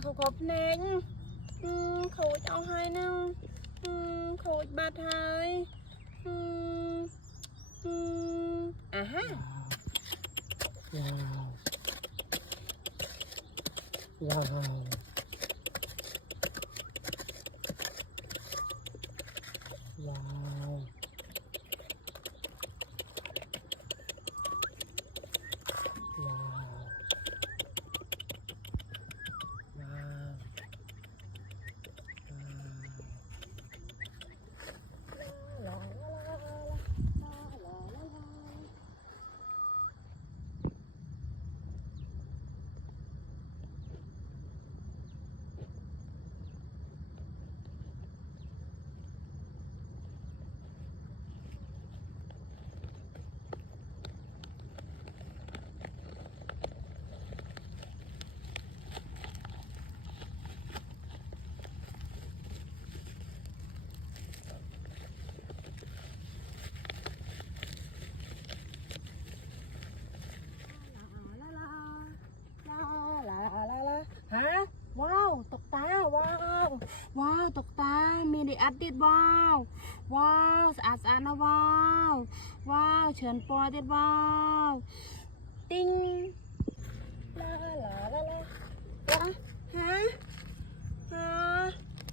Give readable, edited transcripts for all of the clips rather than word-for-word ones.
เขาขอบเน่งเขาจะเอาให้นึงเขาบาดหายฮะยาวยาวยาว ยาว ยาวฮะว้าวตกตาว้าวว้าวตกตามีดีอัดดิดว้าวว้าวสะอาดสะอาดนะว้าวว้าวเชิญปอดิดว้าวติ้งลาลาลาลาลาฮะ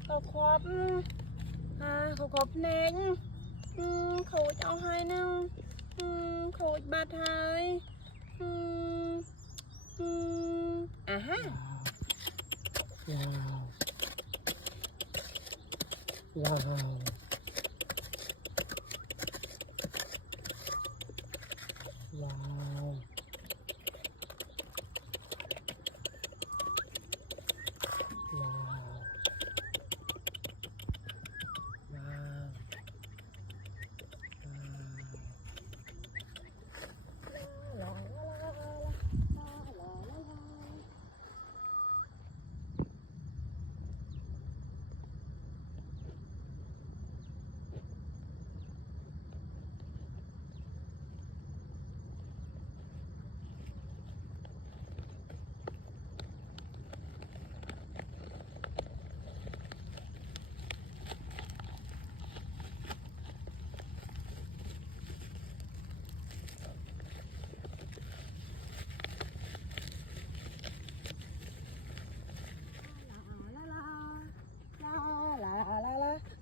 เขาขอบเขาขอบเน่งเขาจะเอาให้นึงเขาบาดหายฮะยาว ยาว ยาว ยาว ยาว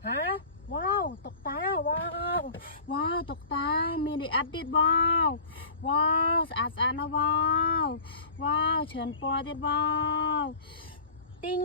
ฮะว้าวตกตาว้าวว้าวตกตามีดีอัดดิดว้าวว้าวสะอาดสะอาดนะว้าวว้าวเชิญปอดิดว้าวติ้ง